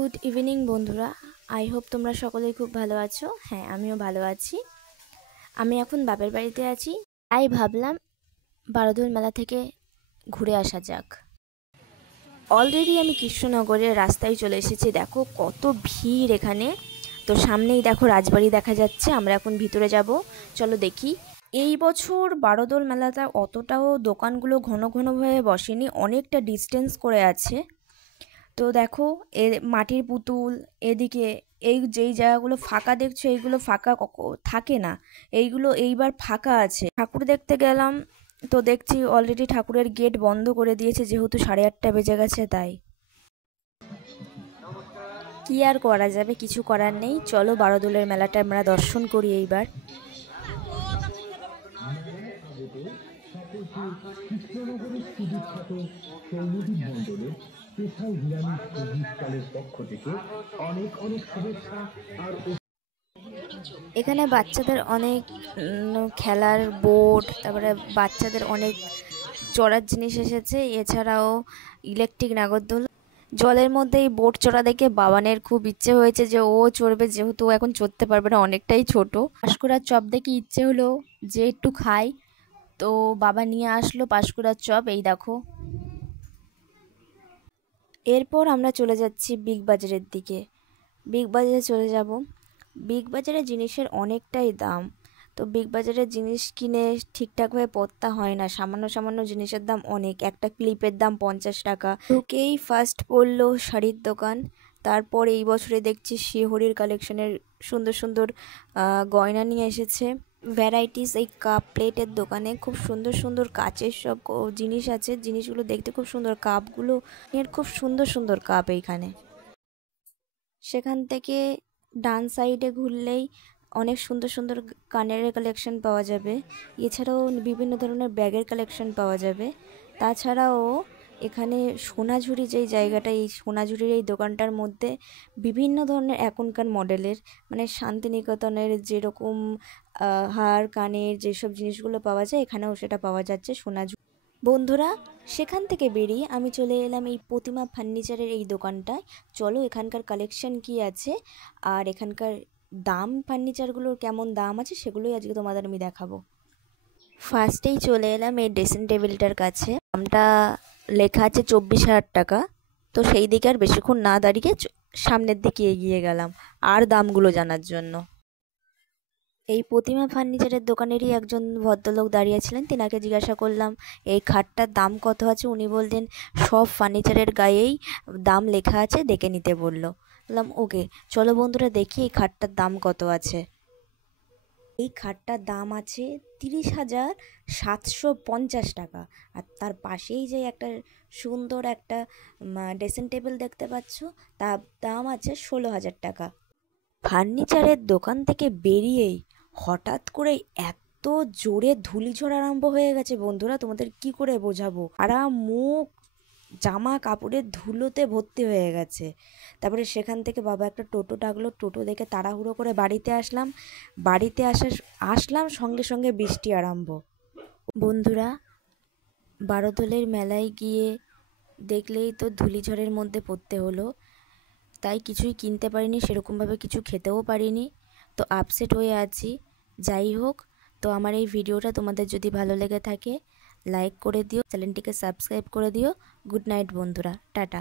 Good evening বন্ধুরা। I hope তোমরা সকলেই খুব ভালো আছো। হ্যাঁ, আমিও ভালো আছি। আমি এখন বাপের বাড়িতে আছি, তাই ভাবলাম বারোদোল মেলা থেকে ঘুরে আসা যাক। অলরেডি আমি কৃষ্ণনগরের রাস্তায় চলে এসেছি। দেখো কত ভিড় এখানে। তো সামনেই দেখো রাজবাড়ি দেখা যাচ্ছে। আমরা এখন ভিতরে যাব, চলো দেখি। এই বছর বারোদোল মেলাটা অতটাও দোকানগুলো ঘন ঘনভাবে বসেনি, অনেকটা ডিস্টেন্স করে আছে। তো দেখো মাটির পুতুল, এদিকে এই যেই জায়গাগুলো ফাঁকা দেখছো এইগুলো ফাঁকা থাকে না, এইগুলো এইবার ফাঁকা আছে। ঠাকুর দেখতে গেলাম, তো দেখছি অলরেডি ঠাকুরের গেট বন্ধ করে দিয়েছে, যেহেতু 8:30 বেজে গেছে। তাই কি আর করা যাবে, কিছু করার নেই। চলো বারোদোলের মেলাটা আমরা দর্শন করি এইবার। কৃষ্ণনগরের সুবিখ্যাত সৌম্যদীপ মণ্ডলের স্পেশাল নিরামিষ সবজি স্টলের পক্ষ থেকে অনেক অনেক শুভেচ্ছা। আর এখানে বাচ্চাদের অনেক খেলার বোর্ড, তারপরে বাচ্চাদের অনেক চড়ার জিনিস এসেছে। এছাড়াও ইলেকট্রিক নাগরদোল। জলের মধ্যে এই বোট চড়া দেখে বাবানের খুব ইচ্ছে হয়েছে যে ও চড়বে, যেহেতু ও এখন চড়তে পারবে না, অনেকটাই ছোট। পাঁশকুড়ার চপ দেখে ইচ্ছে হলো যে একটু খাই, তো বাবা নিয়ে আসলো পাঁশকুড়ার চপ। এই দেখো। এরপর আমরা চলে যাচ্ছি বিগ বাজারের দিকে। বিগ বাজারে চলে যাব। বিগ বাজারে জিনিসের অনেকটাই দাম, তো বিগ বাজারের জিনিস কিনে ঠিকঠাকভাবে পড়তে হয় না। সামান্য সামান্য জিনিসের দাম অনেক। একটা ক্লিপের দাম 50 টাকা। ঢুকেই ফার্স্ট পড়লো শাড়ির দোকান। তারপর এই বছরে দেখছি শিহরির কালেকশনের সুন্দর সুন্দর গয়না নিয়ে এসেছে। ভ্যারাইটিস এই কাপ প্লেটের দোকানে খুব সুন্দর সুন্দর কাচের সব জিনিস আছে। জিনিসগুলো দেখতে খুব সুন্দর, কাপগুলো এর খুব সুন্দর সুন্দর কাপ এইখানে। সেখান থেকে ডান সাইডে ঘুরলেই অনেক সুন্দর সুন্দর কানের কালেকশন পাওয়া যাবে। এছাড়াও বিভিন্ন ধরনের ব্যাগের কালেকশন পাওয়া যাবে। তাছাড়াও এখানে সোনাঝুরি যেই জায়গাটা, এই সোনাঝুরির এই দোকানটার মধ্যে বিভিন্ন ধরনের এখনকার মডেলের, মানে শান্তিনিকেতনের যেরকম হার কানের যেসব জিনিসগুলো পাওয়া যায়, এখানেও সেটা পাওয়া যাচ্ছে সোনাঝুরি। বন্ধুরা, সেখান থেকে বেরিয়ে আমি চলে এলাম এই প্রতিমা ফার্নিচারের এই দোকানটায়। চলো এখানকার কালেকশন কি আছে আর এখানকার দাম, ফার্নিচারগুলোর কেমন দাম আছে, সেগুলোই আজকে তোমাদের আমি দেখাবো। ফার্স্টেই চলে এলাম এই ড্রেসিং টেবিলটার কাছে। দামটা লেখা আছে 24,000 টাকা। তো সেই দিকে আর বেশিক্ষণ না দাঁড়িয়ে সামনের দিকে এগিয়ে গেলাম আর দামগুলো জানার জন্য। এই প্রতিমা ফার্নিচারের দোকানেরই একজন ভদ্রলোক দাঁড়িয়েছিলেন, তেনাকে জিজ্ঞাসা করলাম এই খাটটার দাম কত আছে। উনি বললেন সব ফার্নিচারের গায়েই দাম লেখা আছে, দেখে নিতে বলল। বললাম ওকে, চলো বন্ধুরা দেখি এই খাটটার দাম কত আছে। এই খাটটার দাম আছে 30,750 টাকা। আর তার পাশেই যে একটা সুন্দর একটা ড্রেসিং টেবিল দেখতে পাচ্ছ, তার দাম আছে 16,000 টাকা। ফার্নিচারের দোকান থেকে বেরিয়েই হঠাৎ করে এত জোরে ধূলিঝড় আরম্ভ হয়ে গেছে বন্ধুরা, তোমাদের কি করে বোঝাবো। সারা মুখ জামা কাপড়ের ধুলোতে ভর্তি হয়ে গেছে। তারপরে সেখান থেকে বাবা একটা টোটো ডাকলো। টোটো দেখে তাড়াহুড়ো করে বাড়িতে আসলাম। বাড়িতে আসলাম সঙ্গে সঙ্গে বৃষ্টি আরম্ভ। বন্ধুরা, বারোদোলের মেলায় গিয়ে দেখলেই তো ধূলিঝড়ের মধ্যে পড়তে হলো, তাই কিছুই কিনতে পারিনি, সেরকমভাবে কিছু খেতেও পারিনি। তো আপসেট হয়ে আছি। যাই হোক, তো আমার এই ভিডিওটা তোমাদের যদি ভালো লেগে থাকে লাইক করে দিও, চ্যানেলটিকে সাবস্ক্রাইব করে দিও। গুড নাইট বন্ধুরা, টাটা।